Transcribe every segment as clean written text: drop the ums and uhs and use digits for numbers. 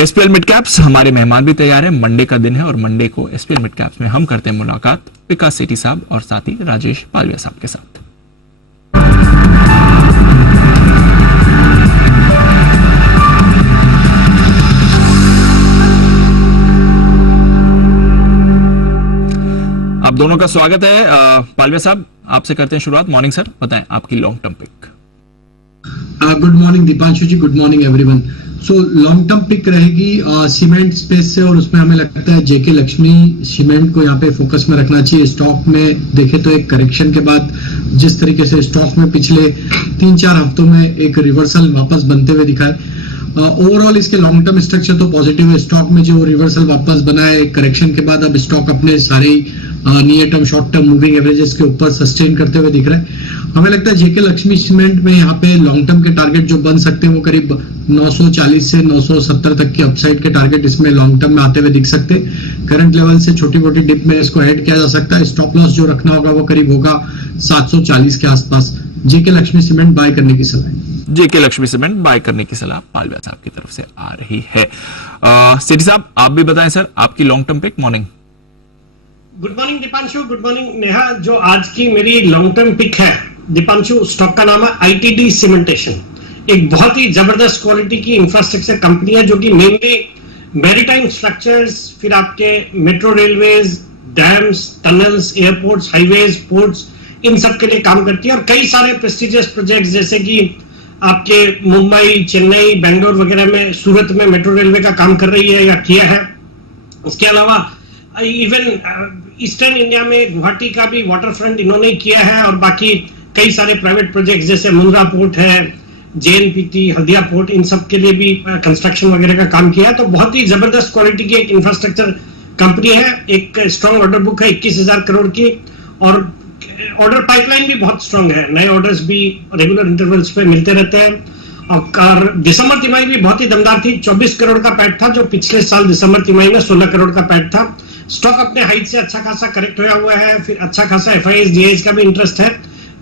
SPL mid caps हमारे मेहमान भी तैयार है। मंडे का दिन है और मंडे को एसपीएल मिड कैप्स में हम करते हैं मुलाकात विकास सेठी साहब और साथ ही राजेश पालविया साहब के साथ। आप दोनों का स्वागत है। पालविया साहब, आपसे करते हैं शुरुआत। मॉर्निंग सर, बताएं आपकी long term pick. Good morning Deepanshu ji, good morning everyone. So long term pick रहेगी सीमेंट स्पेस से, और उसमें हमें लगता है जेके लक्ष्मी सीमेंट को यहाँ पे फोकस में रखना चाहिए। स्टॉक में देखे तो एक करेक्शन के बाद जिस तरीके से स्टॉक में पिछले 3-4 हफ्तों में एक रिवर्सल वापस बनते हुए दिखा है, ओवरऑल इसके लॉन्ग टर्म स्ट्रक्चर तो पॉजिटिव है। स्टॉक में जो रिवर्सल वापस बना है करेक्शन के बाद, अब स्टॉक अपने सारे near term short term moving averages के ऊपर सस्टेन करते हुए दिख रहा है। हमें लगता है जेके लक्ष्मी सीमेंट में यहाँ पे लॉन्ग टर्म के टारगेट जो बन सकते हैं वो करीब 940 से 970 तक की अपसाइड के टारगेट इसमें लॉन्ग टर्म में आते हुए दिख सकते हैं। करंट लेवल से छोटी मोटी डिप में इसको ऐड किया जा सकता है। स्टॉप लॉस जो रखना होगा वो करीब होगा 740 के आसपास। जेके लक्ष्मी सीमेंट बाय करने की सलाह। जेके लक्ष्मी सीमेंट बाय करने की सलाह पालविया साहब की तरफ से आ रही है। सेठी साहब, आप भी बताएं सर, आपकी long term pick. Morning. Good morning Deepanshu, good morning Neha. जो आज की मेरी लॉन्ग टर्म पिक है दीपांशु, स्टॉक का नाम है आईटीडी सीमेंटेशन। एक बहुत ही जबरदस्त क्वालिटी की इंफ्रास्ट्रक्चर कंपनी है जो कि मेनली मैरीटाइम स्ट्रक्चर्स, फिर आपके metro railways, dams, tunnels, airports, highways, ports, इन सब के लिए काम करती है। और कई सारे प्रेस्टिजियस प्रोजेक्ट्स जैसे कि आपके मुंबई, चेन्नई, बेंगलोर वगैरह में, सूरत में मेट्रो रेलवे का काम कर रही है या किया है। इसके अलावा इवन ईस्टर्न इंडिया में गुवाहाटी का भी वाटर फ्रंट इन्होंने किया है, और बाकी कई सारे प्राइवेट प्रोजेक्ट्स जैसे मुंद्रा पोर्ट है, जेएनपीटी, हल्दिया पोर्ट, इन सब के लिए भी कंस्ट्रक्शन वगैरह का काम किया है। तो बहुत ही जबरदस्त क्वालिटी की एक इंफ्रास्ट्रक्चर कंपनी है। एक स्ट्रॉन्ग ऑर्डर बुक है 21,000 करोड़ की, और ऑर्डर पाइपलाइन भी बहुत स्ट्रांग है। नए ऑर्डर्स भी रेगुलर इंटरवल्स पे मिलते रहते हैं। और दिसंबर तिमाही भी बहुत ही दमदार थी। 24 करोड़ का पैट था, जो पिछले साल दिसंबर तिमाही में 16 करोड़ का पैट था। स्टॉक अपने हाइट से अच्छा खासा करेक्ट होया हुआ है। फिर अच्छा खासा एफआईएस डीआईएस का भी इंटरेस्ट है।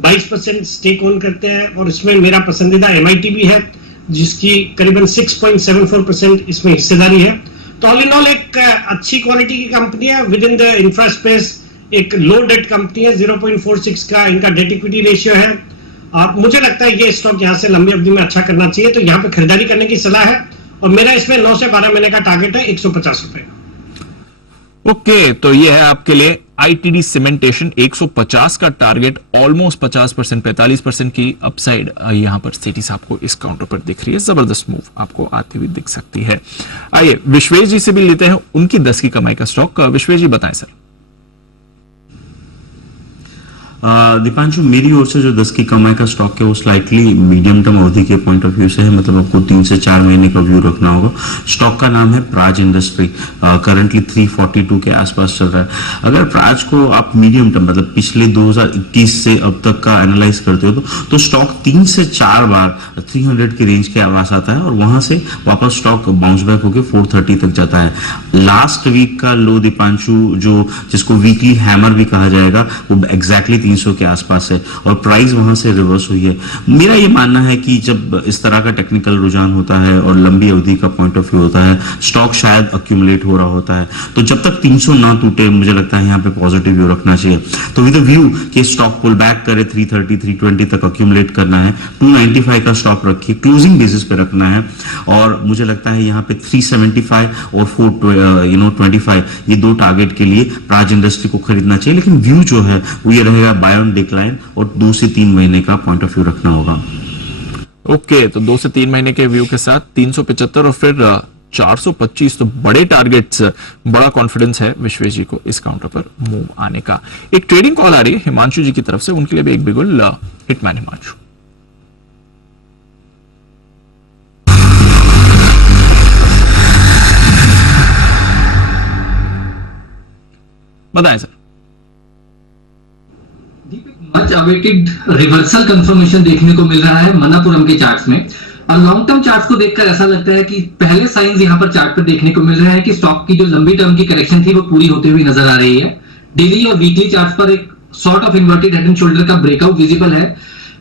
22% स्टेक ओन करते हैं, और इसमें मेरा पसंदीदा एमआईटी भी है जिसकी करीबन 6.74% इसमें हिस्सेदारी है। तो ऑल इन ऑल एक अच्छी क्वालिटी की कंपनी है with in the infra space. एक लो डेट कंपनी है, 0.46 का इनका डेट इक्विटी रेशियो है। और मुझे लगता है ये स्टॉक यहाँ से लंबी अवधि में अच्छा करना चाहिए, तो यहाँ पे खरीदारी करने की सलाह है। और मेरा इसमें 9 से 12 महीने का टारगेट है 150 रुपए। ओके, तो ये है आपके लिए आईटीडी सीमेंटेशन 150 का टारगेट। ऑलमोस्ट 50%, 45% की अपसाइड यहां पर सेठी साहब को इस काउंटर पर दिख रही है। जबरदस्त मूव आपको आती हुई दिख सकती है। आइए विश्वेश जी से भी लेते हैं उनकी 10 की कमाई का स्टॉक। विश्वेश जी बताएं सर। दीपांशु, मेरी ओर से जो 10 की कमाई का स्टॉक है वो स्लाइटली मीडियम टर्म अवधि के पॉइंट ऑफ व्यू से है। मतलब आपको 3 से 4 महीने का व्यू रखना होगा। स्टॉक का नाम है प्राज इंडस्ट्री। करंटली 342 के आसपास चल रहा है। अगर प्राज को आप मीडियम टर्म मतलब पिछले 2021 से अब तक का एनालाइज करते हो तो स्टॉक 3 से 4 बार 300 की रेंज के आवास आता है, और वहां से वापस स्टॉक बाउंस बैक होकर 430 तक जाता है। लास्ट वीक का लो दीपांशु, जो जिसको वीकली हैमर भी कहा जाएगा, वो एग्जैक्टली 300 के आसपास है, और प्राइस वहां से रिवर्स हुई है। मेरा ये मानना है कि जब इस तरह का टेक्निकल रुझान होता है और लंबी अवधि का पॉइंट ऑफ व्यू होता है, स्टॉक शायद अक्यूमुलेट हो रहा होता है, तो जब तक 300 ना टूटे मुझे लगता है यहाँ पे पॉजिटिव व्यू रखना चाहिए। तो विद व्यू कि स्टॉक पुल बैक करे 330, 320 तक अक्यूमुलेट करना है। 295 का स्टॉक रखिए, क्लोजिंग बेसिस पे रखना है। और मुझे लगता है यहाँ पे 375 और 425 ये दो टारगेट के लिए प्राज इंडस्ट्री को खरीदना चाहिए। लेकिन व्यू जो है वो ये रहेगा बाय ऑन डिक्लाइन, और 2 से 3 महीने का पॉइंट ऑफ व्यू रखना होगा। ओके, तो 2 से 3 महीने के व्यू के साथ 375 और फिर 425, तो बड़े टारगेट्स, बड़ा कॉन्फिडेंस है विश्वेश जी को इस काउंटर पर मूव आने का। एक ट्रेडिंग कॉल आ रही है हिमांशु जी की तरफ से, उनके लिए भी एक बिगुल। हिटमैन हिमांशु, बताएं sir. Much awaited reversal confirmation देखने को मिल रहा है मनापुरम के चार्ट्स में, और लॉन्ग टर्म चार्ट्स को देखकर ऐसा लगता है कि पहले साइंस यहां पर चार्ट पर देखने को मिल रहे हैं कि स्टॉक की जो लंबी टर्म की करेक्शन थी वो पूरी होते हुए नजर आ रही है। डेली और वीकली चार्ट्स पर एक sort of inverted head and shoulder का ब्रेकआउट विजिबल है।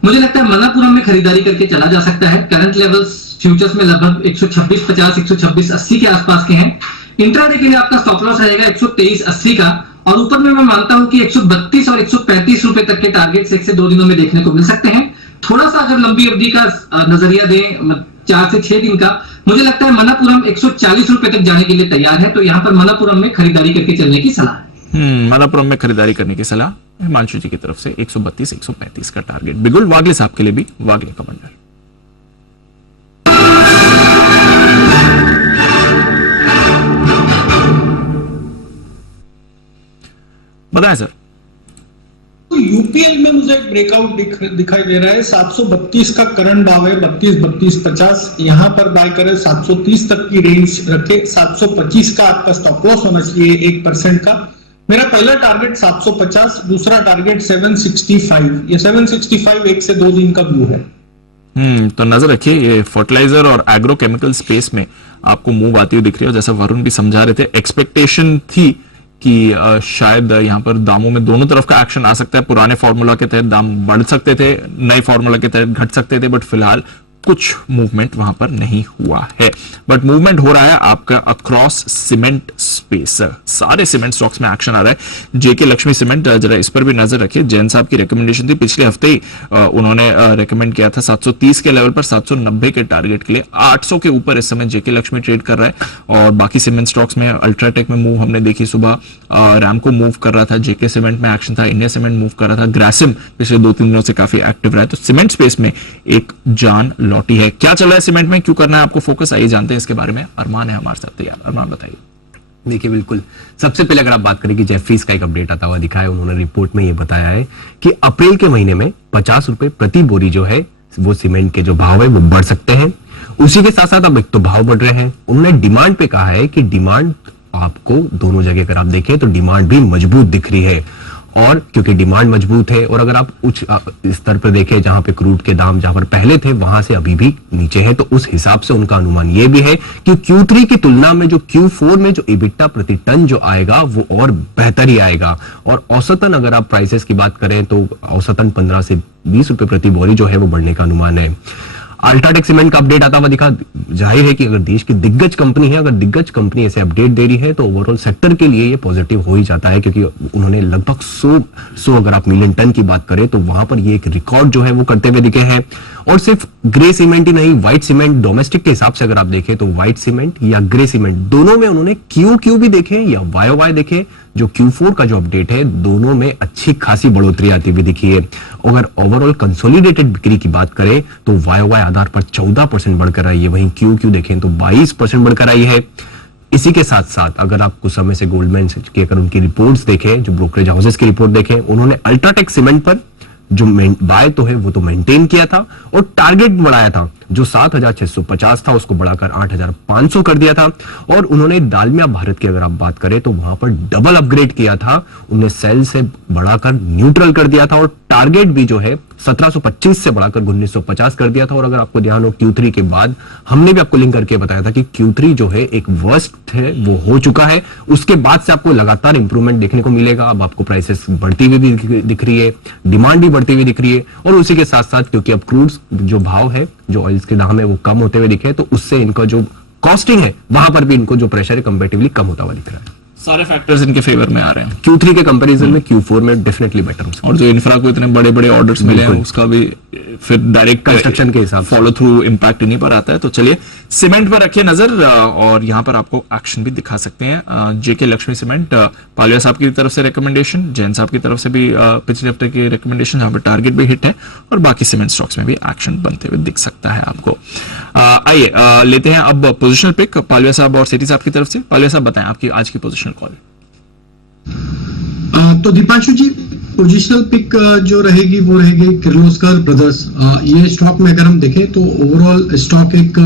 मुझे लगता है मनापुरम में खरीदारी करके चला जा सकता है। करंट लेवल्स फ्यूचर्स में लगभग 126.50 126.80 के आसपास के हैं। इंट्राडे के लिए आपका स्टॉप लॉस रहेगा 123.80 का, और ऊपर में मैं मानता हूं कि 132 और 135 रुपए तक के टारगेट्स 1 से 2 दिनों में देखने को मिल सकते हैं। थोड़ा सा अगर लंबी अवधि का नजरिया दें 4 से 6 दिन का, मुझे लगता है मनापुरम 140 रुपए तक जाने के लिए तैयार है, तो यहाँ पर मनापुरम में खरीदारी करके चलने की सलाह है। मनापुरम में खरीदारी करने की सलाह हिमांशु जी की तरफ से 132 135 का टारगेट। बिगुल वागले साहब के लिए भी, वागले कमांडर। बताएं सर। तो यूपीएल में मुझे एक ब्रेकआउट दिखाई दे रहा है। 732 का करंट भाव है, 32-32.50, यहां पर बाय करें। 730 तक की रेंज रखे। 725 का आपका स्टॉप लॉस होना चाहिए 1% का। मेरा पहला टारगेट 750, दूसरा टारगेट 765। ये 765 1 से 2 दिन का व्यू है। तो नजर रखिए, ये फर्टिलाइजर और एग्रोकेमिकल स्पेस में आपको मूव आती हुई दिख रही है। जैसा वरुण भी समझा रहे थे, एक्सपेक्टेशन थी कि शायद यहां पर दामों में दोनों तरफ का एक्शन आ सकता है। पुराने फॉर्मूला के तहत दाम बढ़ सकते थे, नए फॉर्मूला के तहत घट सकते थे, बट फिलहाल कुछ मूवमेंट वहां पर नहीं हुआ है। बट मूवमेंट हो रहा है आपका अक्रॉस सीमेंट स्पेस। सारे सीमेंट स्टॉक्स में एक्शन आ रहा है। जेके लक्ष्मी सीमेंट, जरा इस पर भी नजर रखिए। जैन साहब की रिकमेंडेशन थी, पिछले हफ्ते ही उन्होंने रेकमेंड किया था 730 के लेवल पर 790 के टारगेट के लिए। 800 के ऊपर इस समय जेके लक्ष्मी ट्रेड कर रहा है। और बाकी सीमेंट स्टॉक्स में अल्ट्राटेक में मूव हमने देखी सुबह, रैमको मूव कर रहा था, जेके सीमेंट में एक्शन था, इंडिया सीमेंट मूव कर रहा था, ग्रासिम पिछले 2-3 दिनों से काफी एक्टिव रहा है। तो सीमेंट स्पेस में एक जान लौटी है। क्या चल रहा है सीमेंट में, क्यों करना है आपको फोकस, आइए जानते हैं इसके बारे में। अरमान है हमारे साथ तैयार। अरमान बताइए। देखिए, बिल्कुल सबसे पहले अगर आप बात करें कि जेफरीज का एक अपडेट आता हुआ दिखा है, उन्होंने रिपोर्ट में ये बताया है कि अप्रैल के महीने में 50 रुपए प्रति बोरी जो है वो सीमेंट के जो भाव है वो बढ़ सकते हैं। उसी के साथ साथ अब एक तो भाव बढ़ रहे हैं। उन्होंने डिमांड पे कहा है कि डिमांड आपको दोनों जगह अगर आप देखें तो डिमांड भी मजबूत दिख रही है। और क्योंकि डिमांड मजबूत है, और अगर आप उच्च स्तर पर देखें जहां पे क्रूड के दाम जहां पर पहले थे वहां से अभी भी नीचे है, तो उस हिसाब से उनका अनुमान यह भी है कि Q3 की तुलना में जो Q4 में जो EBITDA प्रति टन जो आएगा वो और बेहतर ही आएगा। और औसतन अगर आप प्राइसेस की बात करें तो औसतन 15 से 20 रुपए प्रति बोरी जो है वो बढ़ने का अनुमान है। अल्ट्राटेक सीमेंट का अपडेट आता हुआ दिखा। जाहिर है कि अगर देश की दिग्गज कंपनी है, अगर दिग्गज कंपनी ऐसे अपडेट दे रही है तो ओवरऑल सेक्टर के लिए ये पॉजिटिव हो ही जाता है, क्योंकि उन्होंने लगभग 100 अगर आप मिलियन टन की बात करें तो वहां पर ये एक रिकॉर्ड जो है वो करते हुए दिखे हैं। और सिर्फ ग्रे सीमेंट ही नहीं, व्हाइट सीमेंट डोमेस्टिक के हिसाब से अगर आप देखें तो व्हाइट सीमेंट या ग्रे सीमेंट दोनों में उन्होंने क्यू भी देखे या वाई देखे। जो Q4 का जो अपडेट है दोनों में अच्छी खासी बढ़ोतरी आती हुई दिखी है। अगर ओवरऑल कंसोलिडेटेड बिक्री की बात करें तो वाई आधार पर 14% बढ़कर आई है, वहीं क्यू देखें तो 22% बढ़कर आई है। इसी के साथ साथ अगर आप कुछ समय से गोल्डमैन की अगर उनकी रिपोर्ट्स देखें, जो ब्रोकरेज हाउसेस की रिपोर्ट देखें, उन्होंने अल्ट्राटेक सीमेंट पर जो बाय तो है वो तो मेंटेन किया था और टारगेट बढ़ाया था। जो 7,650 था उसको बढ़ाकर 8,500 कर दिया था। और उन्होंने डालमिया भारत की अगर आप बात करें तो वहां पर डबल अपग्रेड किया था, उन्हें सेल से बढ़ाकर न्यूट्रल कर दिया था और टारगेट भी जो है 1725 से बढ़ाकर 1950 कर दिया था। और अगर आपको ध्यान हो Q3 के बाद हमने भी आपको लिंक करके बताया था कि Q3 जो है एक वर्स्ट है वो हो चुका है, उसके बाद से आपको लगातार इंप्रूवमेंट देखने को मिलेगा। अब आपको प्राइसेस बढ़ती हुई भी दिख रही है, डिमांड भी बढ़ती हुई दिख रही है। और उसी के साथ साथ क्योंकि अब क्रूड जो भाव है, जो ऑयल्स के दाम है वो कम होते हुए दिखे, तो उससे इनका जो कॉस्टिंग है वहां पर भी इनको जो प्रेशर है कंपैरेटिवली कम होता हुआ दिख रहा है। सारे फैक्टर्स इनके फेवर में आ रहे हैं। Q3 के कंपैरिजन में Q4 में डेफिनेटली बेटर हो सकता है। और जो इंफ्रा को इतने बड़े बड़े ऑर्डर्स मिले हैं उसका भी फिर डायरेक्ट कंस्ट्रक्शन के हिसाब से फॉलो थ्रू इम्पैक्ट इन्हीं पर आता है। तो चलिए सीमेंट पर रखिए नजर और यहाँ पर आपको एक्शन भी दिखा सकते हैं। जेके लक्ष्मी सीमेंट, पालिया साहब की तरफ से रिकमेंडेशन, जैन साहब की तरफ से भी पिछले हफ्ते की रिकमेंडेशन, जहाँ पर टारगेट भी हिट है और बाकी सीमेंट स्टॉक्स में भी एक्शन बनते हुए दिख सकता है आपको। आइए लेते हैं अब पोजिशनल पिक पालिया साहब और सेठी साहब की तरफ से। पालिया साहब बताएं आपकी आज की पोजिशनल कॉल। तो दीपांशु जी, पोजिशनल पिक जो रहेगी वो रहेगी किर्लोस्कर ब्रदर्स। ये स्टॉक में अगर हम देखें तो ओवरऑल स्टॉक एक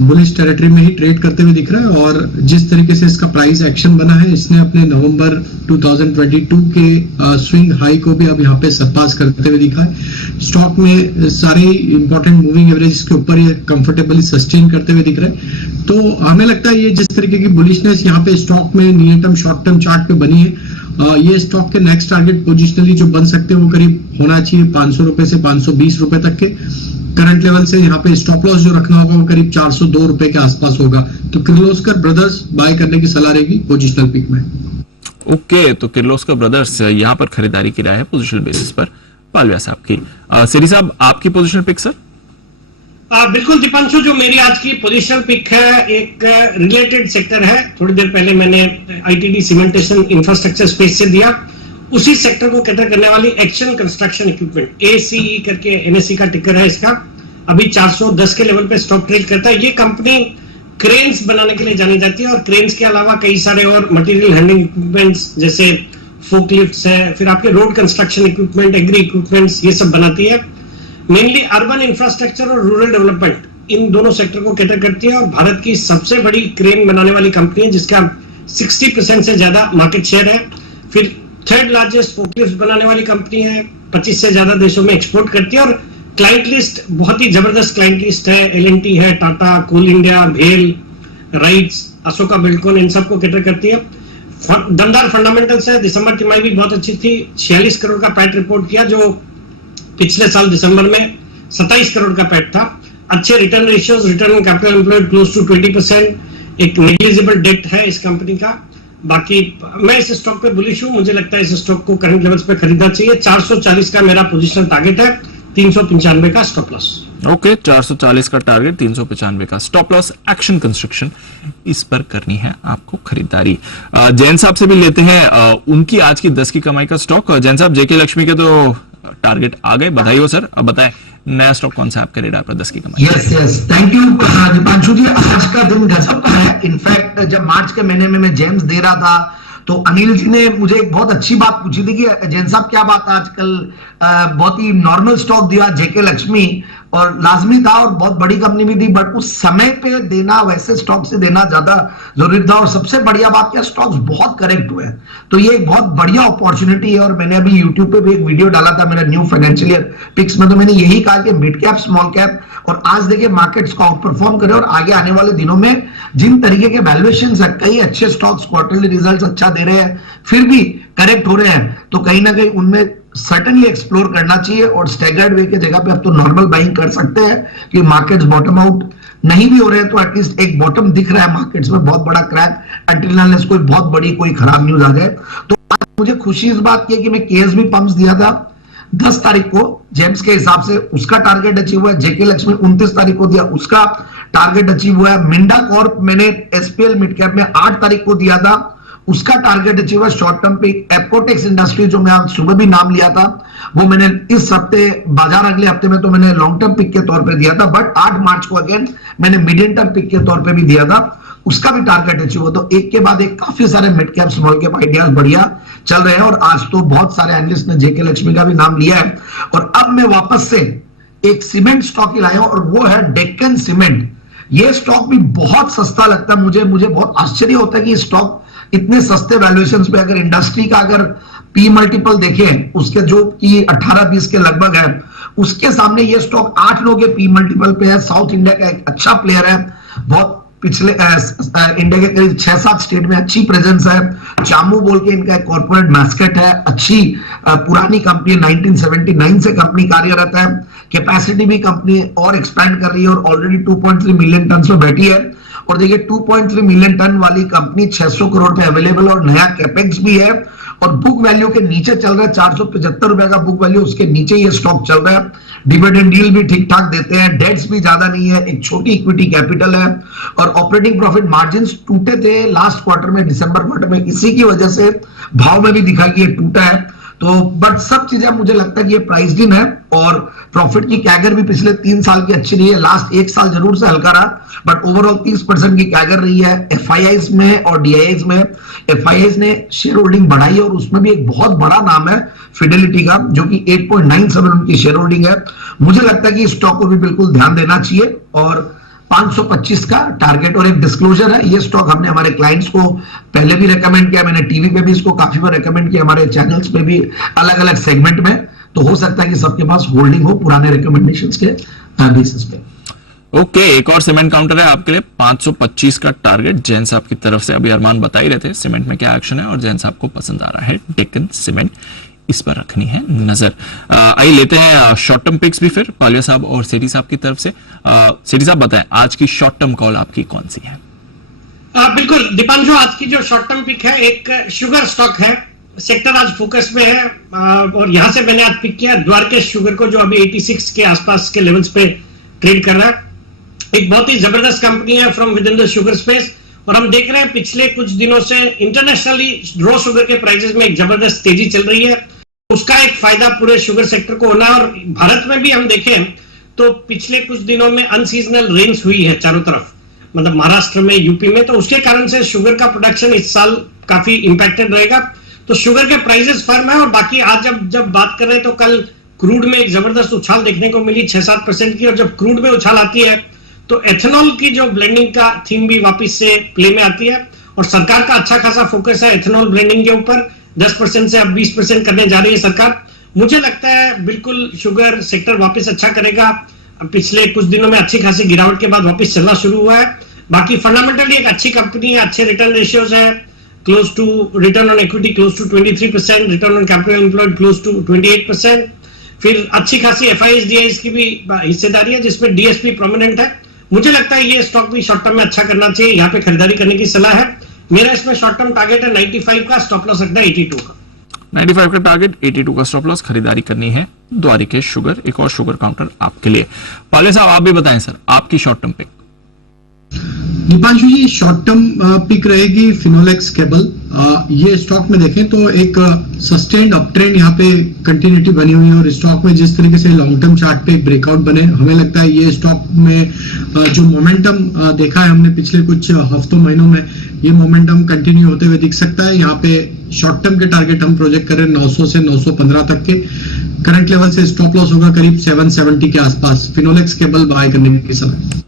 बुलिश टेरिटरी में ही ट्रेड करते हुए दिख रहा है। और जिस तरीके से इसका प्राइस एक्शन बना है, इसने अपने नवंबर 2022 के स्विंग हाई को भी अब यहाँ पे सरपास करते हुए दिखा है। स्टॉक में सारे इंपॉर्टेंट मूविंग एवरेज के ऊपर ये कंफर्टेबली सस्टेन करते हुए दिख रहा है। तो हमें लगता है ये जिस तरीके की बुलिशनेस यहाँ पे स्टॉक में near term short term chart पे बनी है ये स्टॉक के नेक्स्ट टारगेट पोजिशनली जो बन सकते हैं वो करीब होना चाहिए 500 रुपए से 520 रुपए तक के करंट लेवल से। यहाँ पे स्टॉप लॉस जो रखना होगा वो करीब 402 रुपए के आसपास होगा। तो किर्लोस्कर ब्रदर्स बाय करने की सलाह रहेगी पोजिशनल पिक में। ओके, तो किर्लोस्कर ब्रदर्स यहाँ पर खरीदारी की राय है पोजिशनल बेसिस पर पालविया साहब की। सेरी साहब, आपकी पोजिशनल पिक सर? बिल्कुल दीपांशु, जो मेरी आज की पोजीशनल पिक है एक रिलेटेड सेक्टर है। थोड़ी देर पहले मैंने आईटीडी सीमेंटेशन इंफ्रास्ट्रक्चर स्पेस से दिया, उसी सेक्टर को कैटर करने वाली एक्शन कंस्ट्रक्शन इक्विपमेंट एसीई करके एनएसई का टिकर है इसका। अभी 410 के लेवल पे स्टॉक ट्रेड करता है। ये कंपनी क्रेन्स बनाने के लिए जानी जाती है और क्रेन्स के अलावा कई सारे और मटेरियल हैंडलिंग इक्विपमेंट्स जैसे फोकलिफ्ट्स है, फिर आपके road construction equipment, agri equipments, ये सब बनाती है। मेनली अर्बन इंफ्रास्ट्रक्चर और रूरल डेवलपमेंट इन दोनों सेक्टर को कैटर करती है और भारत की सबसे बड़ी क्रेन बनाने वाली कंपनी है जिसका 60% से ज्यादा मार्केट शेयर है। फिर थर्ड लार्जेस्ट फोकलिफ्ट बनाने वाली कंपनी है, 25 से ज्यादा देशों में एक्सपोर्ट करती है और क्लाइंट लिस्ट बहुत ही जबरदस्त क्लाइंट लिस्ट है। एलएनटी है, टाटा, कोल इंडिया, भेल, राइट्स, अशोका बिल्डकॉन, इन सबको कैटर करती है। दमदार फंडामेंटल्स है। दिसंबर तिमाही भी बहुत अच्छी थी, 46 करोड़ का पैट रिपोर्ट किया जो पिछले साल दिसंबर में 27 करोड़ का पैट था। अच्छे return ratios, return on capital employed close to 20%, एक नेग्लिजिबल डेट है इस कंपनी का। बाकी मैं इस स्टॉक पे बुलिश हूं, मुझे लगता है इस स्टॉक को करंट लेवल्स पे खरीदना चाहिए। 440 का मेरा पोजीशनल टारगेट है, 395 का स्टॉप लॉस। ओके, 440 का टारगेट, 395 का स्टॉप लॉस। एक्शन कंस्ट्रक्शन, इस पर करनी है आपको खरीदारी। जैन साहब से भी लेते हैं उनकी आज की 10 की कमाई का स्टॉक। जैन साहब, जेके लक्ष्मी के तो टारगेट आ गए, बधाई हो सर। अब बताएं नया स्टॉक कौन सा आपके रेडार पर 10 की कमाई? यस, थैंक यू दीपांशु जी। आज का दिन गजब का है। इनफैक्ट जब मार्च के महीने में मैं जेम्स दे रहा था तो अनिल जी ने मुझे एक बहुत अच्छी बात पूछी थी कि जैन साहब क्या बात है, आजकल बहुत ही नॉर्मल स्टॉक दिया जेके लक्ष्मी, और लाजमी था और बहुत बड़ी कंपनी भी थी, बट उस समय पे देना, वैसे स्टॉक से देना ज्यादा जरूरी था। और सबसे बढ़िया बात क्या, स्टॉक्स बहुत करेक्ट हुए, तो ये एक बहुत बढ़िया अपॉर्चुनिटी है। और मैंने अभी यूट्यूब पे भी एक वीडियो डाला था मेरा न्यू फाइनेंशियल ईयर पिक्स में, तो मैंने यही कहा कि मिड कैप, स्मॉल कैप, और आज देखिए मार्केट्स को आउट परफॉर्म करे और आगे आने वाले दिनों में जिन तरीके के वैल्यूएशंस है, कई अच्छे स्टॉक्स क्वार्टरली रिजल्ट्स अच्छा दे रहे हैं, फिर भी करेक्ट हो रहे हैं, तो कहीं ना कहीं उनमें सर्टेनली एक्सप्लोर करना चाहिए। और स्टैगर्ड वे के जगह पे अब तो नॉर्मल बाइंग कर सकते हैं कि मार्केट्स बॉटम आउट नहीं भी हो रहे हैं तो एटलीस्ट एक बॉटम दिख रहा है मार्केट्स में, बहुत बड़ा क्रैक, अंटिल अनलेस कोई बहुत बड़ी कोई खराब न्यूज आ जाए। तो आज मुझे खुशी इस बात की है कि मैं केएसबी पंप्स दिया था 10 तारीख को जेम्स के हिसाब से, उसका टारगेट अचीव हुआ है। जेके लक्ष्मी 29 तारीख को दिया, उसका टारगेट अचीव हुआ है। मिंडा कॉर्प मैंने एसपीएल मिड कैप में 8 तारीख को दिया था, उसका टारगेट अचीव हुआ। शॉर्ट टर्म पे एपोटेक्स इंडस्ट्री जो मैं आज सुबह भी नाम लिया था, वो मैंने इस हफ्ते बाजार अगले हफ्ते में तो मैंने लॉन्ग टर्म पिक के तौर पे दिया था, बट 8 मार्च को अगेन मैंने मीडियम टर्म पिक के तौर पे भी दिया था, उसका भी टारगेट अचीव हुआ। तो एक के बाद एक काफी सारे mid cap, small cap ideas बढ़िया चल रहे हैं। और आज तो बहुत सारे एनालिस्ट ने जेके लक्ष्मी का भी नाम लिया है। और अब मैं वापस से एक सीमेंट स्टॉक ही लाया हूं और वो है डेक्कन सीमेंट। ये स्टॉक भी बहुत सस्ता लगता है मुझे बहुत आश्चर्य होता है कि स्टॉक इतने सस्ते वैल्यूएशंस पे, अगर इंडस्ट्री का अगर पी मल्टीपल देखें उसके जो कि 18-20 के लगभग है, उसके सामने ये स्टॉक 8-9 के पी मल्टीपल पे है। साउथ इंडिया का एक अच्छा प्लेयर है, बहुत पिछले इंडिया के करीब 6-7 स्टेट में अच्छी प्रेजेंस है। चामू बोल के इनका एक कॉर्पोरेट मैस्केट है, अच्छी पुरानी कंपनी, 1979 से कंपनी कार्यरत है। कैपेसिटी भी कंपनी और एक्सपैंड कर रही है और ऑलरेडी 2.3 मिलियन टन पे बैठी है। और देखिए 2.3 मिलियन टन वाली कंपनी 600 करोड़ पे अवेलेबल और नया कैपेक्स भी है और बुक वैल्यू के नीचे चल रहा है। 475 रुपए का बुक वैल्यू, उसके नीचे ये स्टॉक चल रहा है। डिविडेंड डील भी ठीक ठाक देते हैं, डेट्स भी ज्यादा नहीं है, एक छोटी इक्विटी कैपिटल है और ऑपरेटिंग प्रॉफिट मार्जिन्स टूटे थे लास्ट क्वार्टर में, दिसंबर क्वार्टर में, इसी की वजह से भाव में भी दिखा कि ये टूटा है। तो बट सब चीजें मुझे लगता है कि ये प्राइस्ड इन है और प्रॉफिट की कैगर भी पिछले 3 साल की अच्छी रही है। लास्ट 1 साल जरूर से हल्का रहा, बट ओवरऑल 30% की कैगर रही है एफआईआईज में और डीआईआईज में। एफआईआईज ने शेयर होल्डिंग बढ़ाई और उसमें भी एक बहुत बड़ा नाम है फिडेलिटी का, जो कि 8.97 उनकी शेयर होल्डिंग है। मुझे लगता है कि स्टॉक को भी बिल्कुल ध्यान देना चाहिए और 525 का टारगेट। और एक डिस्क्लोजर है, ये स्टॉक हमने हमारे क्लाइंट्स को पहले भी रेकमेंड किया, मैंने टीवी पे भी इसको काफी बार रेकमेंड किया, हमारे चैनल्स पे भी अलग अलग सेगमेंट में। तो हो सकता है कि सबके पास होल्डिंग हो पुराने रिकमेंडेशंस के बेसिस पे। ओके, एक और सीमेंट काउंटर है आपके लिए 525 का टारगेट जैन साहब की तरफ से। अभी अरमान बता ही रहे थे सीमेंट में क्या एक्शन है और जैन साहब को पसंद आ रहा है डेक्कन सीमेंट, इस पर रखनी है नजर। आइए लेते हैं शॉर्ट टर्म पिक्स भी फिर पालिया साहब और सेठी साहब की तरफ से। सेठी साहब बताएं आज की शॉर्ट टर्म कॉल आपकी कौन सी है? बिल्कुल दीपांशु, आज की जो शॉर्ट टर्म पिक है एक शुगर स्टॉक है, सेक्टर आज फोकस में है और यहां से मैंने आज पिक किया द्वारकेश शुगर को जो अभी 86 के आसपास के लेवल्स पे ट्रेड कर रहा है। एक बहुत ही जबरदस्त कंपनी है from with in the sugar space और हम देख रहे हैं पिछले कुछ दिनों से इंटरनेशनली रॉ शुगर के प्राइसेस में एक जबरदस्त तेजी चल रही है, उसका एक फायदा पूरे शुगर सेक्टर को होना है। और भारत में भी हम देखें तो पिछले कुछ दिनों में अनसीजनल रेन्स हुई है चारों तरफ, मतलब महाराष्ट्र में, यूपी में, तो उसके कारण से शुगर का प्रोडक्शन इस साल काफी इंपैक्टेड रहेगा। तो शुगर के प्राइसेस फर्म है और बाकी आज जब बात कर रहे हैं तो कल क्रूड में एक जबरदस्त उछाल देखने को मिली 6-7% की, और जब क्रूड में उछाल आती है तो एथेनॉल की जो ब्लेंडिंग का थीम भी वापस से प्ले में आती है और सरकार का अच्छा खासा फोकस है एथेनॉल ब्लेंडिंग के ऊपर। 10% से अब 20% करने जा रही है सरकार। मुझे लगता है बिल्कुल शुगर सेक्टर वापस अच्छा करेगा। पिछले कुछ दिनों में अच्छी खासी गिरावट के बाद वापस चलना शुरू हुआ है। बाकी फंडामेंटली एक अच्छी कंपनी है, अच्छे रिटर्न रेशियोज है, close to return on equity close to 23%, return on capital employed close to 28%। फिर अच्छी खासी एफआईएस डीआईएस की भी हिस्सेदारी है जिसमें डीएसपी प्रोमिनेंट है। मुझे लगता है ये स्टॉक भी शॉर्ट टर्म में अच्छा करना चाहिए, यहाँ पे खरीदारी करने की सलाह है। मेरा इसमें शॉर्ट टर्म टारगेट है 95 का, स्टॉप लॉस रखना है 82 का। 95 का टारगेट, 82 का स्टॉप लॉस, खरीदारी करनी है द्वारिकेश शुगर। एक और शुगर काउंटर आपके लिए। पाले साहब आप भी बताएं सर आपकी शॉर्ट टर्म पिक। दीपांशु जी, शॉर्ट टर्म पिक रहेगी फिनोलेक्स केबल। ये स्टॉक में देखें तो एक सस्टेन्ड अप ट्रेंड यहाँ पे कंटिन्यूटी बनी हुई है और स्टॉक में जिस तरीके से लॉन्ग टर्म चार्ट पे एक ब्रेकआउट बने, हमें लगता है ये स्टॉक में जो मोमेंटम देखा है हमने पिछले कुछ हफ्तों महीनों में, ये मोमेंटम कंटिन्यू होते हुए दिख सकता है। यहाँ पे शॉर्ट टर्म के टारगेट हम प्रोजेक्ट करें 900 से 915 तक के। करंट लेवल से स्टॉप लॉस होगा करीब 770 के आसपास। फिनोलेक्स केबल बाय करने की समय।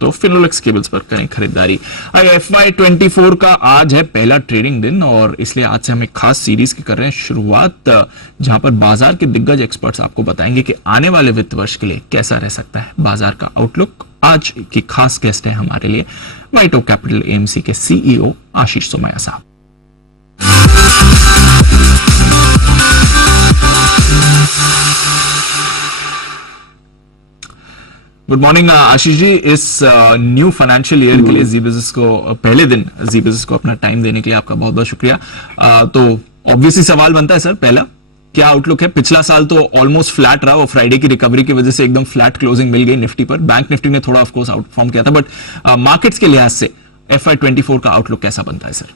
तो फिनोलेक्स केबल्स पर करें खरीदारी। FY24 का आज है पहला ट्रेडिंग दिन और इसलिए आज से हम एक खास सीरीज की कर रहे हैं शुरुआत, जहां पर बाजार के दिग्गज एक्सपर्ट्स आपको बताएंगे कि आने वाले वित्त वर्ष के लिए कैसा रह सकता है बाजार का आउटलुक। आज की खास गेस्ट है हमारे लिए वाइटो कैपिटल एएमसी के CEO आशीष सोमैया साहब। Good morning Ashish ji. इस न्यू फाइनेंशियल ईयर के लिए जी बिजनेस को पहले दिन जी बिजनेस को अपना टाइम देने के लिए आपका बहुत बहुत शुक्रिया। तो ऑब्वियसली सवाल बनता है सर, पहला क्या आउटलुक है? पिछला साल तो ऑलमोस्ट फ्लैट रहा, वो फ्राइडे की रिकवरी की वजह से एकदम फ्लैट क्लोजिंग मिल गई निफ्टी पर। बैंक निफ्टी ने थोड़ा ऑफकोर्स आउटफॉर्म किया था, बट मार्केट्स के लिहाज से FY24 का आउटलुक कैसा बनता है सर?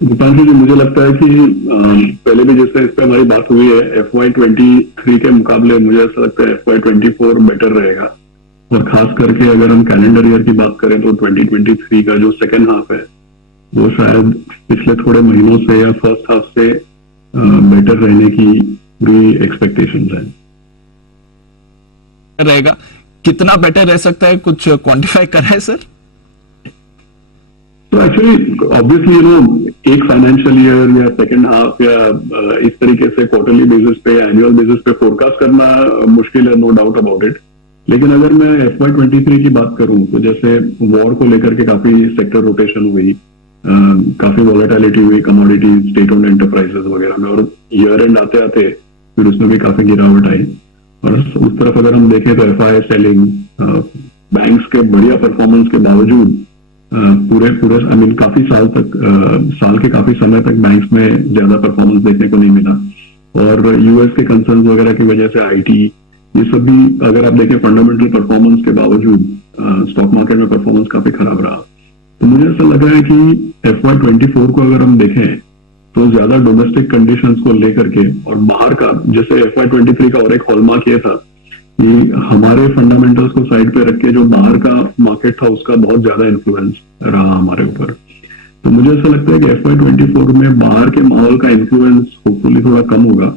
दीपांशु जी, मुझे लगता है कि पहले भी जैसे इस पे हमारी बात हुई है, FY23 के मुकाबले मुझे ऐसा लगता है FY24 बेटर रहेगा। और खास करके अगर हम कैलेंडर ईयर की बात करें तो 2023 का जो सेकेंड हाफ है वो शायद पिछले थोड़े महीनों से या फर्स्ट हाफ से बेटर रहने की पूरी एक्सपेक्टेशन है। रहेगा, कितना बेटर रह सकता है, कुछ क्वांटिफाई करा है सर? तो एक्चुअली ऑब्वियसली एक फाइनेंशियल ईयर या सेकेंड हाफ या इस तरीके से क्वार्टरली बेसिस पे या एनुअल बेसिस पे फोरकास्ट करना मुश्किल है, नो डाउट अबाउट इट। लेकिन अगर मैं FY23 की बात करूं तो जैसे वॉर को लेकर के काफी सेक्टर रोटेशन हुई, काफी वॉलेटिलिटी हुई कमोडिटी, स्टेट ओन्ड एंटरप्राइजेस वगैरह में, और ईयर एंड आते आते फिर उसमें भी काफी गिरावट आई। और उस तरफ अगर हम देखें तो FII सेलिंग, बैंक्स के बढ़िया परफॉर्मेंस के बावजूद पूरे आई मीन काफी साल के काफी समय तक बैंक्स में ज्यादा परफॉर्मेंस देखने को नहीं मिला। और यूएस के कंसर्न्स वगैरह की वजह से IT, ये सब भी अगर आप देखें फंडामेंटल परफॉर्मेंस के बावजूद स्टॉक मार्केट में परफॉर्मेंस काफी खराब रहा। तो मुझे ऐसा लग रहा है कि FY24 को अगर हम देखें तो ज्यादा डोमेस्टिक कंडीशंस को लेकर के और बाहर का, जैसे FY23 का और एक हॉलमार्क ये था कि हमारे फंडामेंटल्स को साइड पे रख के जो बाहर का मार्केट था उसका बहुत ज्यादा इन्फ्लुएंस रहा हमारे ऊपर। तो मुझे ऐसा लगता है कि FY24 में बाहर के माहौल का इन्फ्लुएंस होपफुली थोड़ा कम होगा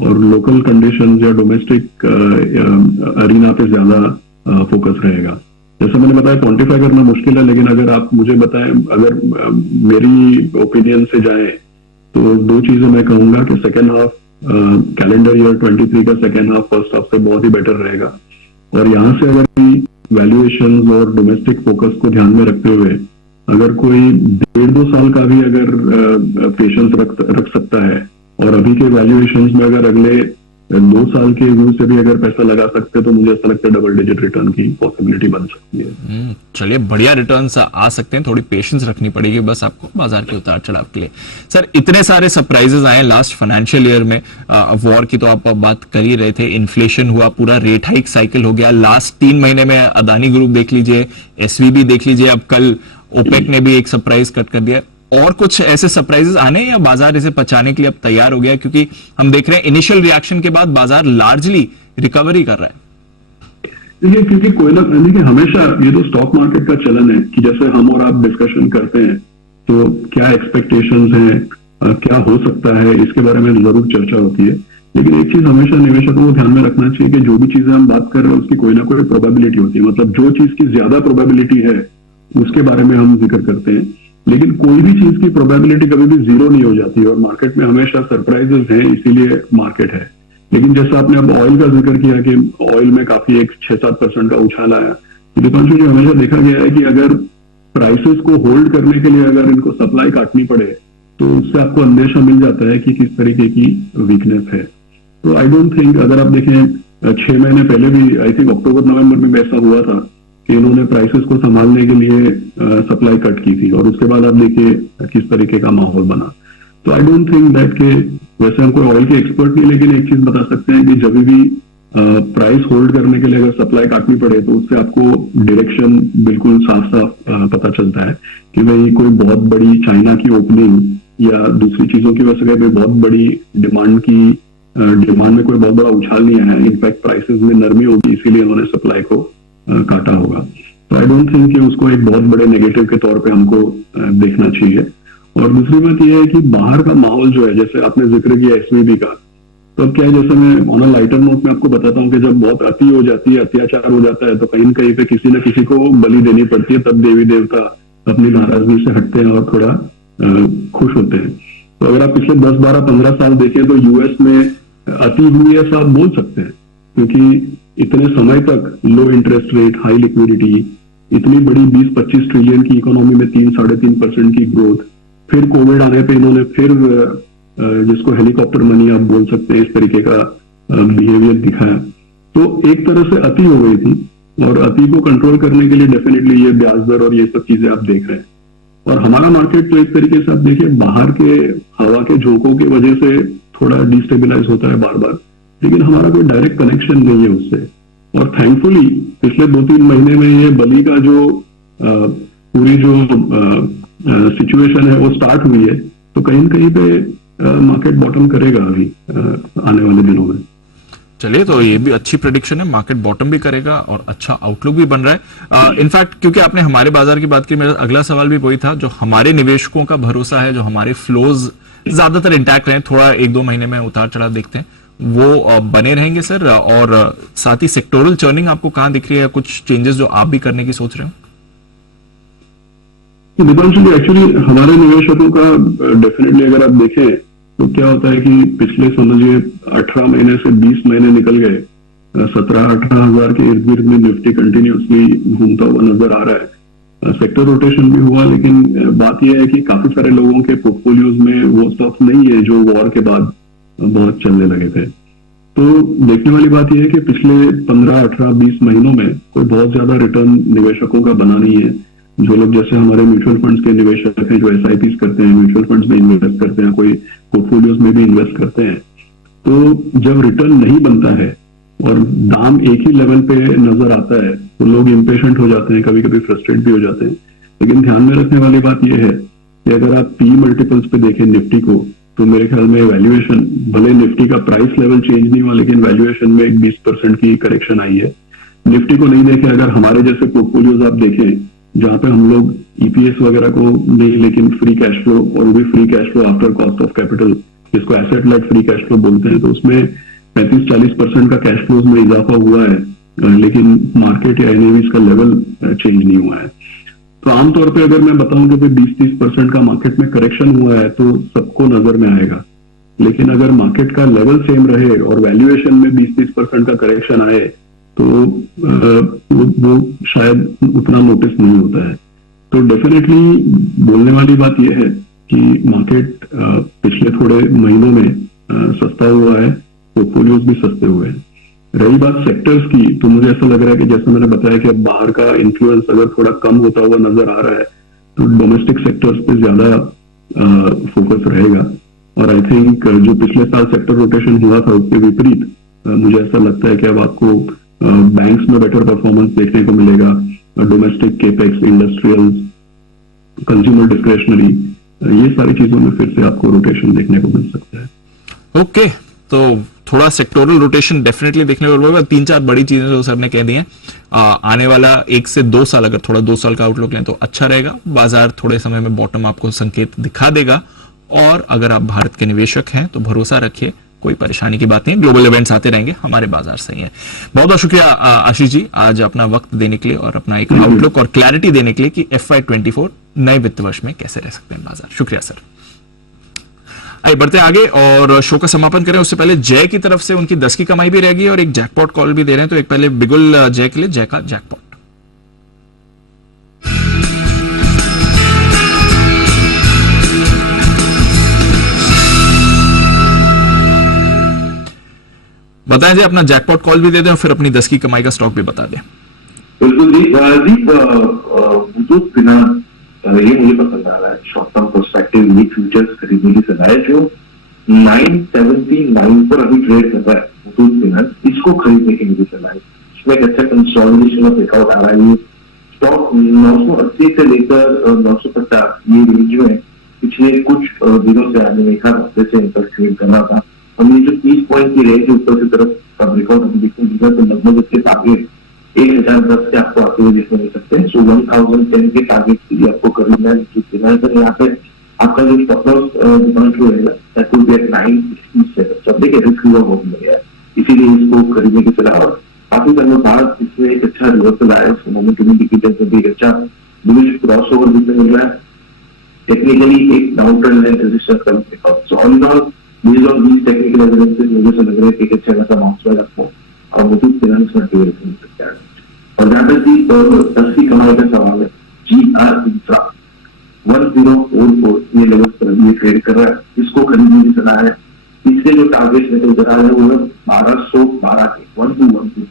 और लोकल कंडीशंस या डोमेस्टिक अरीना पे ज्यादा फोकस रहेगा। जैसा मैंने बताया क्वांटिफाई करना मुश्किल है, लेकिन अगर आप मुझे बताएं, अगर मेरी ओपिनियन से जाए तो दो चीजें मैं कहूंगा कि सेकेंड हाफ कैलेंडर ईयर 23 का सेकेंड हाफ फर्स्ट हाफ से बहुत ही बेटर रहेगा। और यहाँ से अगर वैल्यूएशंस और डोमेस्टिक फोकस को ध्यान में रखते हुए अगर कोई 1.5-2 साल का भी अगर पेशेंस रख सकता है और अभी के वैल्यूएशंस में अगर अगले 2 साल के व्यू से भी अगर पैसा लगा सकते हैं तो मुझे ऐसा लगता है डबल डिजिट रिटर्न की पॉसिबिलिटी बन सकती है। चलिए, बढ़िया रिटर्न्स आ सकते हैं, थोड़ी पेशेंस रखनी पड़ेगी बस आपको बाजार के उतार चढ़ाव के लिए। सर, इतने सारे सरप्राइजेस आए लास्ट फाइनेंशियल ईयर में, वॉर की तो आप बात कर ही रहे थे, इन्फ्लेशन हुआ, पूरा रेट हाइक साइकिल हो गया, लास्ट 3 महीने में अदानी ग्रुप देख लीजिए, एसवीबी देख लीजिए, अब कल ओपेक ने भी एक सरप्राइज कट कर दिया। और कुछ ऐसे सरप्राइजेस आने या बाजार इसे पचाने के लिए अब तैयार हो गया, क्योंकि हम देख रहे हैं इनिशियल रिएक्शन के बाद बाजार लार्जली रिकवरी कर रहा है। देखिए, क्योंकि कोई ना देखिए, हमेशा ये तो स्टॉक मार्केट का चलन है कि जैसे हम और आप डिस्कशन करते हैं तो क्या एक्सपेक्टेशंस हैं, क्या हो सकता है, इसके बारे में जरूर चर्चा होती है। लेकिन एक चीज हमेशा निवेशकों को ध्यान में रखना चाहिए कि जो भी चीजें हम बात कर रहे हैं उसकी कोई ना कोई प्रोबेबिलिटी होती है। मतलब जो चीज की ज्यादा प्रोबेबिलिटी है उसके बारे में हम जिक्र करते हैं, लेकिन कोई भी चीज की प्रोबेबिलिटी कभी भी जीरो नहीं हो जाती है और मार्केट में हमेशा सरप्राइजेस हैं, इसीलिए मार्केट है। लेकिन जैसा आपने अब ऑयल का जिक्र किया कि ऑयल में काफी एक 6-7% का उछाल आया, दीपांशु जी, हमेशा देखा गया है कि अगर प्राइसेस को होल्ड करने के लिए अगर इनको सप्लाई काटनी पड़े तो उससे आपको अंदेशा मिल जाता है कि किस तरीके की वीकनेस है। तो आई डोंट थिंक, अगर आप देखें 6 महीने पहले भी आई थिंक अक्टूबर नवंबर में ऐसा हुआ था कि इन्होंने प्राइसेस को संभालने के लिए सप्लाई कट की थी और उसके बाद आप देखिए किस तरीके का माहौल बना। तो आई डोंट थिंक दैट के, वैसे हम कोई ऑयल के एक्सपर्ट नहीं, लेकिन एक चीज बता सकते हैं कि जब भी प्राइस होल्ड करने के लिए अगर सप्लाई काटनी पड़े तो उससे आपको डायरेक्शन बिल्कुल साफ साफ पता चलता है कि भाई कोई बहुत बड़ी चाइना की ओपनिंग या दूसरी चीजों की वजह से बहुत बड़ी डिमांड में कोई बहुत बड़ा उछाल नहीं आया। इनफैक्ट प्राइसेस में नरमी होगी, इसीलिए उन्होंने सप्लाई को काटा होगा। तो आई डोंट थिंक कि उसको एक बहुत बड़े नेगेटिव के तौर पे हमको देखना चाहिए। और दूसरी बात यह है कि बाहर का माहौल जो है, जैसे आपने जिक्र किया एसवीबी का, तो अब क्या है, जैसे मैं ऑन अ लाइटर नोट में आपको बताता हूँ कि जब बहुत अति हो जाती है, अत्याचार हो जाता है, तो कहीं न कहीं पे किसी न किसी को बलि देनी पड़ती है, तब देवी देवता अपनी नाराजगी से हटते हैं और थोड़ा खुश होते हैं। तो अगर आप पिछले 10, 12, 15 साल देखें तो यूएस में अति हुई ऐसा आप बोल सकते हैं, क्योंकि इतने समय तक लो इंटरेस्ट रेट, हाई लिक्विडिटी, इतनी बड़ी 20-25 ट्रिलियन की इकोनॉमी में 3-3.5% की ग्रोथ, फिर कोविड आने पे इन्होंने फिर जिसको हेलीकॉप्टर मनी आप बोल सकते हैं, इस तरीके का बिहेवियर दिखाया। तो एक तरह से अति हो गई थी और अति को कंट्रोल करने के लिए डेफिनेटली ये ब्याज दर और ये सब चीजें आप देख रहे हैं। और हमारा मार्केट तो एक तरीके से आप देखिए बाहर के हवा के झोंकों की वजह से थोड़ा डिस्टेबलाइज होता है बार बार, लेकिन हमारा कोई डायरेक्ट कनेक्शन नहीं है उससे। और थैंकफुली पिछले 2-3 महीने में ये बली का जो पूरी जो सिचुएशन है वो स्टार्ट हुई है, तो कहीं न कहीं पे मार्केट बॉटम करेगा अभी आने वाले दिनों में। चलिए, तो ये भी अच्छी प्रेडिक्शन है, मार्केट बॉटम भी करेगा और अच्छा आउटलुक भी बन रहा है। इनफैक्ट क्योंकि आपने हमारे बाजार की बात की, मेरा अगला सवाल भी वही था, जो हमारे निवेशकों का भरोसा है, जो हमारे फ्लोज ज्यादातर इंटैक्ट रहे, थोड़ा 1-2 महीने में उतार चढ़ाव देखते हैं, वो बने रहेंगे सर। और साथ ही सेक्टोरल चर्निंग आपको कहां दिख रही है, कुछ चेंजेस जो आप भी करने की सोच रहे हो? दीपांशु जी, एक्चुअली हमारे निवेशकों का डेफिनेटली अगर आप देखें तो क्या होता है कि पिछले समझिए 18 महीने से 20 महीने निकल गए, 17-18 हजार के इर्द गिर्द में निफ्टी कंटिन्यूसली घूमता हुआ नजर आ रहा है। सेक्टर रोटेशन भी हुआ, लेकिन बात यह है कि काफी सारे लोगों के पोर्टफोलियोज में वो स्टॉक्स नहीं है जो वॉर के बाद बहुत चलने लगे थे। तो देखने वाली बात यह है कि पिछले 15, 18, 20 महीनों में कोई बहुत ज्यादा रिटर्न निवेशकों का बना नहीं है। जो लोग जैसे हमारे म्यूचुअल फंड्स के निवेशक हैं, जो एसआईपीज करते हैं, म्यूचुअल फंड्स में इन्वेस्ट करते हैं, कोई पोर्टफोलियोज में भी इन्वेस्ट करते हैं, तो जब रिटर्न नहीं बनता है और दाम एक ही लेवल पे नजर आता है तो लोग इम्पेशेंट हो जाते हैं, कभी कभी फ्रस्ट्रेट भी हो जाते हैं। लेकिन ध्यान में रखने वाली बात यह है कि अगर आप पी मल्टीपल्स पे देखें निफ्टी को, तो मेरे ख्याल में वैल्यूएशन, भले निफ्टी का प्राइस लेवल चेंज नहीं हुआ, लेकिन वैल्यूएशन में एक 20% की करेक्शन आई है। निफ्टी को नहीं देखे, अगर हमारे जैसे पोर्टफोलियोज आप देखें जहां पे हम लोग ईपीएस वगैरह को नहीं, लेकिन फ्री कैश फ्लो, और वो भी free cash flow after cost of capital, जिसको asset light free cash flow बोलते हैं, तो उसमें 35-40% का कैश फ्लोज में इजाफा हुआ है, लेकिन मार्केट या एनएवीज का लेवल चेंज नहीं हुआ है। तो आमतौर पे अगर मैं बताऊं कि 20-30% का मार्केट में करेक्शन हुआ है तो सबको नजर में आएगा, लेकिन अगर मार्केट का लेवल सेम रहे और वैल्यूएशन में 20-30% का करेक्शन आए तो वो शायद उतना नोटिस नहीं होता है। तो डेफिनेटली बोलने वाली बात यह है कि मार्केट पिछले थोड़े महीनों में सस्ता हुआ है, पोर्टफोलियोज भी सस्ते हुए हैं। रही बात सेक्टर्स की, तो मुझे ऐसा लग रहा है कि जैसे मैंने बताया कि अब बाहर का इन्फ्लुएंस अगर थोड़ा कम होता हुआ नजर आ रहा है तो डोमेस्टिक सेक्टर्स पे ज्यादा फोकस रहेगा। और आई थिंक जो पिछले साल सेक्टर रोटेशन हुआ था उसके विपरीत मुझे ऐसा लगता है कि अब आपको बैंक्स में बेटर परफॉर्मेंस देखने को मिलेगा। Domestic capex, industrials, consumer discretionary, ये सारी चीजों में फिर से आपको रोटेशन देखने को मिल सकता है। ओके, तो थोड़ा सेक्टोरल रोटेशन डेफिनेटली देखने को मिलेगा। 3-4 बड़ी चीजें जो सर ने कह दी हैं, आने वाला 1 से 2 साल अगर थोड़ा 2 साल का आउटलुक लें तो अच्छा रहेगा। बाजार थोड़े समय में बॉटम आपको संकेत दिखा देगा, और अगर आप भारत के निवेशक हैं तो भरोसा रखिए, कोई परेशानी की बात नहीं। ग्लोबल इवेंट्स आते रहेंगे, हमारे बाजार सही है। बहुत बहुत शुक्रिया आशीष जी, आज अपना वक्त देने के लिए और अपना एक आउटलुक और क्लैरिटी देने के लिए कि FY24 नए वित्त वर्ष में कैसे रह सकते हैं बाजार। शुक्रिया सर। आइए बढ़ते आगे और शो का समापन करें। उससे पहले जय की तरफ से उनकी 10 की कमाई भी रहेगी और एक जैकपॉट कॉल भी दे रहे हैं, तो एक पहले बिगुल जय के लिए जय का जैकपॉट। बताएं जी, अपना जैकपॉट कॉल भी दे दें और फिर अपनी 10 की कमाई का स्टॉक भी बता दें। बिल्कुल जी, मुथूट फिनांस ये मुझे पसंद आ रहा है। शॉर्ट टर्म पर्सपेक्टिव ये फ्यूचर्स खरीदने की सलाह है। जो 979 पर अभी ट्रेड कर रहा है मुथूट फिनांस, इसको खरीदने की मुझे सलाह है। इसमें एक अच्छा कंसोलिडेशन और ब्रेकआउट आ रहा है। ये स्टॉक 980 से लेकर 950 ये रेंज में पिछले कुछ दिनों से आने में से इंटरफेयर कर रहा था। हम ये जो 30 पॉइंट की रेंज ऊपर की तरफ का ब्रेकआउट हम देखने मिला, तो लगभग इसके टारगेट 1010 से आपको आते हुए देखने मिल सकते हैं। सो 1010 के टारगेट के लिए आपको करना है। यहाँ पे आपका जो स्टॉप लॉस रहेगा दैट विल बी एट 967। सब देखिए रिस्क रिवॉर्ड बहुत बढ़िया है, इसीलिए इसको खरीदने की सलाह। और काफी दिनों बाद इसमें एक अच्छा रिवर्सल आया, मोमेंटम इंडिकेटर्स में भी एक अच्छा बुलिश क्रॉसओवर देखने मिल रहा है। टेक्निकली एक डाउन ट्रेंड लाइन रेजिस्टेंस का breakout. So all in all based on these technical evidences मुझे लग रहा है कि एक अच्छा खासा बाउंस बैक आपको और मुथूट फिनांस में मिल सकता है। और जहां तक की 10 की कमाई का सवाल है, GR इंफ्रा 1044 ये लेवल पर अभी ट्रेड कर रहा है, इसको खरीदने की सलाह है। इससे जो टारगेट निकल कर रहा है वो है 1212 के 1212,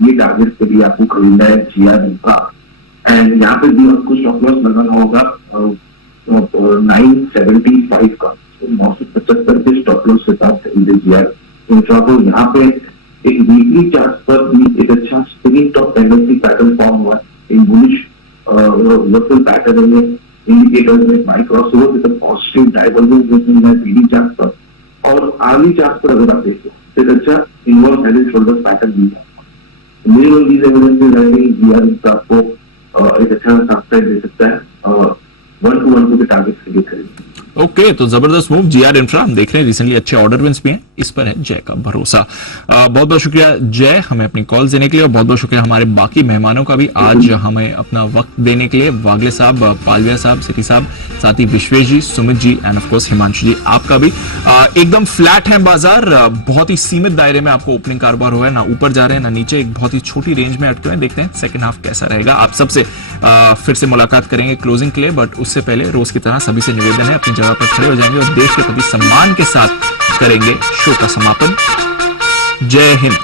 ये टारगेट पे भी आपको खरीदना है GR इंफ्रा। एंड यहाँ पे भी आपको स्टॉप लॉस लगाना होगा 975 का, 975 के स्टॉप लॉस के साथ खरीदे GR इंफ्रा को। यहाँ पे एक वीकली चार्ट पर भी एक अच्छा spring top tendency pattern form हुआ, एक बुलिश रिवर्सल पैटर्न में इंडिकेटर्स में buy crossover with a positive divergence देखने मिला पीडी चार्ट पर। और आर्मी चार्ट पर अगर आप देखें एक अच्छा inverse head and shoulder pattern भी है। मेरे on these evidences I think GR Infra आपको एक अच्छा अपसाइड दे सकता है 1-2 के टारगेट के लिए खरीदें। ओके, तो जबरदस्त मूव GR इंफ्रा हम देख रहे हैं, रिसेंटली अच्छे ऑर्डर विंस भी हैं, इस पर है जय का भरोसा। बहुत बहुत शुक्रिया जय हमें अपनी कॉल देने के लिए, और बहुत बहुत शुक्रिया हमारे बाकी मेहमानों का भी आज हमें अपना वक्त देने के लिए। वागले साहब, पालविया साहब, सिटी साहब, साथ ही विश्वेश जी, Sumit ji end of course Himanshu जी, आपका भी। एकदम फ्लैट है बाजार, बहुत ही सीमित दायरे में आपको ओपनिंग कारोबार हुआ है, ना ऊपर जा रहे हैं ना नीचे, एक बहुत ही छोटी रेंज में अटके हुए। देखते हैं सेकंड हाफ कैसा रहेगा। आप सबसे फिर से मुलाकात करेंगे क्लोजिंग के लिए, बट उससे पहले रोज की तरह सभी से निवेदन है अपनी जगह पर खड़े हो जाएंगे और देश के प्रति सम्मान के साथ करेंगे शो का समापन। जय हिंद।